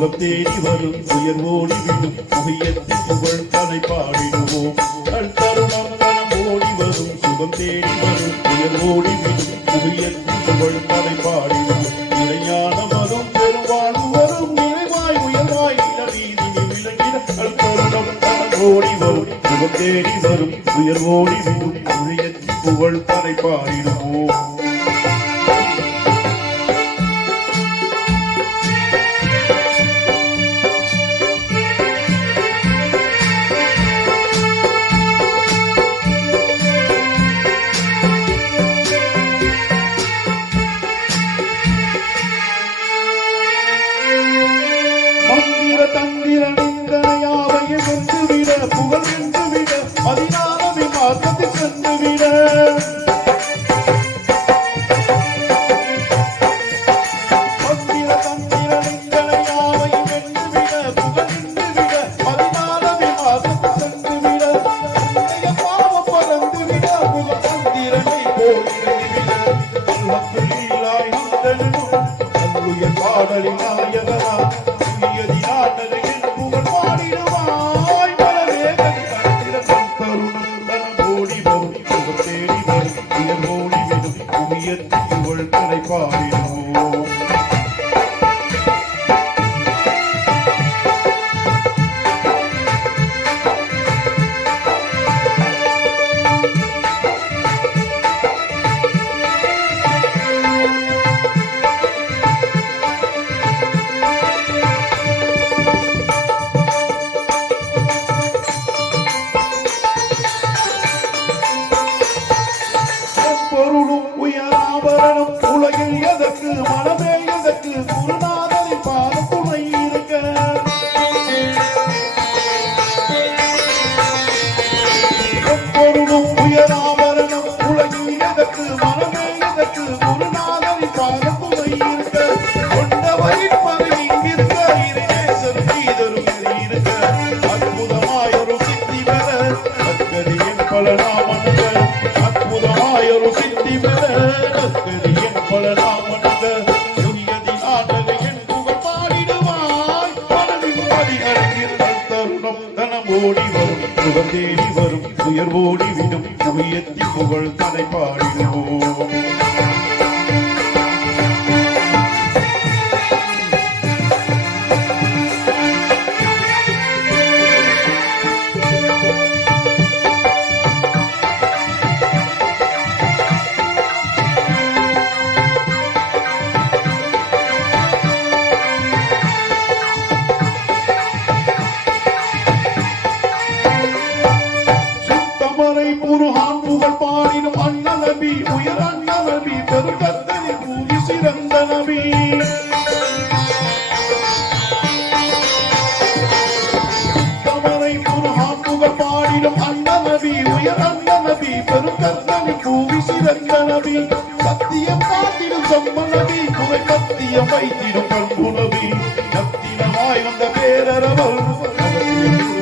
சுகம் தேடி வரும் உயர் ஓடி விடும் புகையத்தின் புகழ் தலை பாடிடுவோம் தருணம் தனம் ஓடி வரும் சுகம் தேடி வரும் உயர் ஓடி விடும் புகையத்தின் புகழ் தலை பாடிடுவோம் இறையான வரும் பெருவாழ்வு வரும் நிறைவாய் உயர்வாய் நீதி விளங்கிட தருணம் தனம் ஓடி வரும் சுகம் தேடி வரும் உயர் ஓடி விடும் புகையத்தின் புகழ் தலை பாடிடுவோம் தந்திர நிந்தனையாவையும் வென்றுவிட புகழ் வென்றுவிட பதினாலவி மாற்றத்தில் சென்றுவிட தந்திர நிந்தனையாவையும் வென்றுவிட புகழ் வென்றுவிட பதினாலவி மாற்றத்தில் சென்றுவிட பாவம் பறந்துவிட புகழ் தந்திரனை போலிருந்துவிட அல்லப்பில்லாய் நின்றனும் அல்லுய பாடலின் நாயகனா புகழ் தலை பாடிடுவோம் உலகில் எதற்கு மனமே எதற்கு குருநாதனின் பாத துணை இருக்க எப்பொருளும் உயராபரணம் உலகில் எதற்கு மனமே எதற்கு குருநாதனின் பாத துணை இருக்க கொண்டவரின் மகன் இங்கிருக்க இறைநேசர் மீதரும் இருக்க அற்புதமாயொரு சித்தி பெற நற்கதியின் பலனாமனுக அற்புதமாயொரு சித்தி பெற நற்கதியின் பலனாமனுக துரியதின் ஆண்டகையின் புகழ் பாடிடுவாய் மனதின் அதிகரிக்கிறல் தருணம் தனம் ஓடி வரும் சுகம் தேடி வரும் உயர் ஓடி விடும் புகையத்தி புகழ் தலை பாடிடுவோம் புருஹான் புகழ் பாடினும் அண்ண நபி உயர் அண்ண நபி பெருங்கத்தனை கூறி சிறந்த நபி கமரை புருஹான் புகழ் பாடினும் அண்ண நபி உயர் அண்ண நபி பெருங்கத்தனை கூறி சிறந்த நபி சத்தியம் காத்திடும் செம்ம நபி குறை பத்தியம் வைத்திடும் பண்பு நபி நத்தினமாய் வந்த பேரரவல்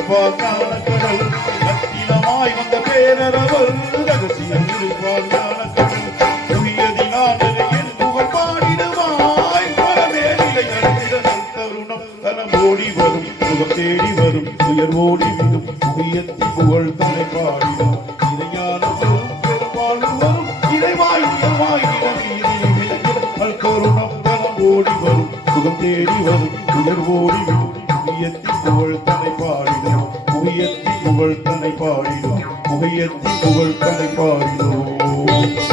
ஞானக்கடல் நத்தினமாய் வந்த பேரரவல் ரகசியம் இருப்பார் ஞானக்கடல் புகியதினான் புகழ் பாடிடுவாய் பரமே நிலை நடத்திட தருணம் தனம் ஓடி வரும் சுகம் தேடி வரும் உயர் ஓடி விடும் புகியத்தி புகழ் தலை பாடிடும் இறையான வரும் பெருவாழ்வு வரும் இறைவாய் உயர்வாய் நிலவீதியை விளக்கிட கருணம் தனம் ஓடி வரும் சுகம் தேடி வரும் உயர் ஓடி விடும் புகியத்தி புகழ் தலை பாடிடும் புகையத்தி புகழ் தலை பாடிடும் புகையத்தி புகழ் தலை பாடிடும்